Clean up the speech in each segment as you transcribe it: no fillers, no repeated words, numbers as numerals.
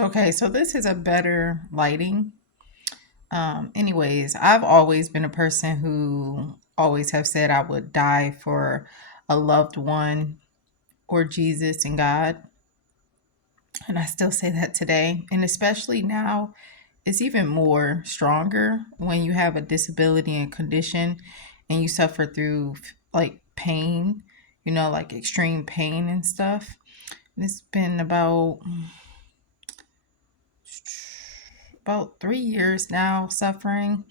Okay, so this is a better lighting. Anyways, I've always been a person who always have said I would die for a loved one or Jesus and God. And I still say that today. And especially now, it's even more stronger when you have a disability and condition and you suffer through like pain, like extreme pain and stuff. And it's been about 3 years now suffering.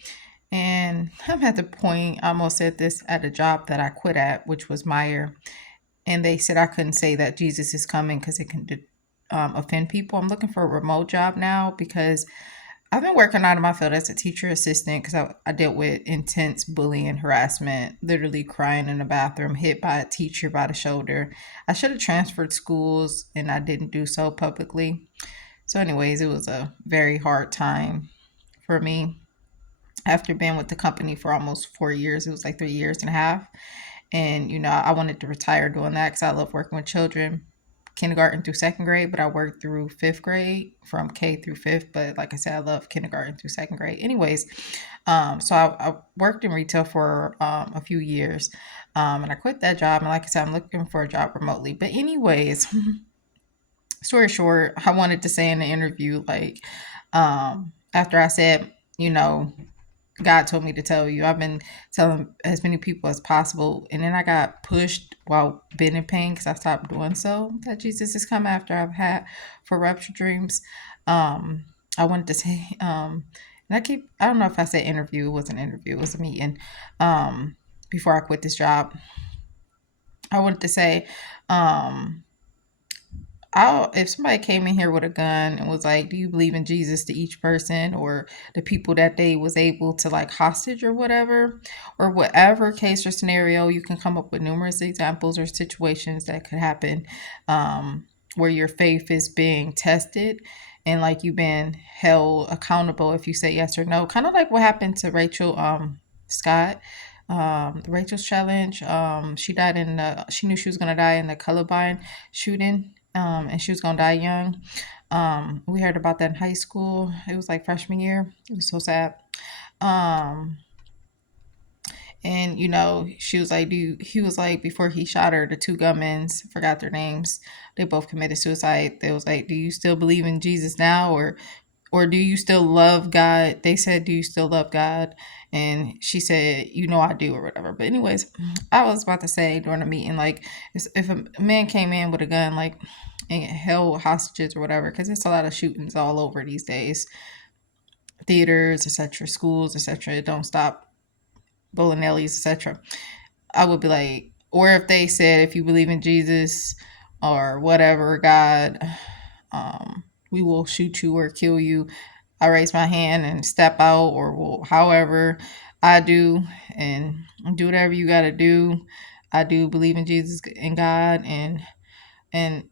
And I'm at the point, I almost said this at a job that I quit at, which was Meyer. And they said I couldn't say that Jesus is coming because it can offend people. I'm looking for a remote job now because I've been working out of my field as a teacher assistant because I dealt with intense bullying and harassment, literally crying in the bathroom, hit by a teacher by the shoulder. I should have transferred schools and I didn't do so publicly. So, anyways, it was a very hard time for me after being with the company for almost 4 years. It was like 3 years and a half. And, I wanted to retire doing that because I love working with children, kindergarten through second grade, but I worked through fifth grade from K through fifth. But like I said, I love kindergarten through second grade. Anyways, so I worked in retail for a few years and I quit that job. And like I said, I'm looking for a job remotely. But, anyways, story short, I wanted to say in the interview, like, after I said, God told me to tell you. I've been telling as many people as possible. And then I got pushed while being in pain because I stopped doing so. That Jesus has come after I've had for ruptured dreams. I wanted to say, and I don't know if I said interview. It was an interview. It was a meeting before I quit this job. I wanted to say, um, if somebody came in here with a gun and was like, "Do you believe in Jesus?" to each person or the people that they was able to like hostage or whatever case or scenario, you can come up with numerous examples or situations that could happen where your faith is being tested and like you've been held accountable if you say yes or no. Kind of like what happened to Rachel Scott. The Rachel's challenge. She died she knew she was gonna die in the Columbine shooting, and she was gonna die young. We heard about that in high school. It was like freshman year. It was so sad. Um, and she was like, he was like, before he shot her, the two gunmen, forgot their names, they both committed suicide. They was like, "Do you still believe in Jesus now, or do you still love God?" They said, "Do you still love God?" And she said, "I do," or whatever. But anyways, I was about to say during the meeting, like, if a man came in with a gun, like, and held hostages or whatever, because there's a lot of shootings all over these days, theaters, etc., schools, etc. It don't stop, bowling alleys, etc. I would be like, or if they said, "If you believe in Jesus or whatever, God, we will shoot you or kill you." I raise my hand and step out, or will, however I do, and do whatever you got to do. I do believe in Jesus and God, and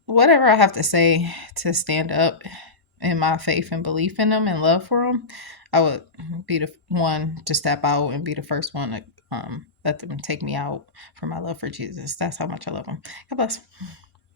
whatever I have to say to stand up in my faith and belief in them and love for them. I would be the one to step out and be the first one to let them take me out for my love for Jesus. That's how much I love them. God bless.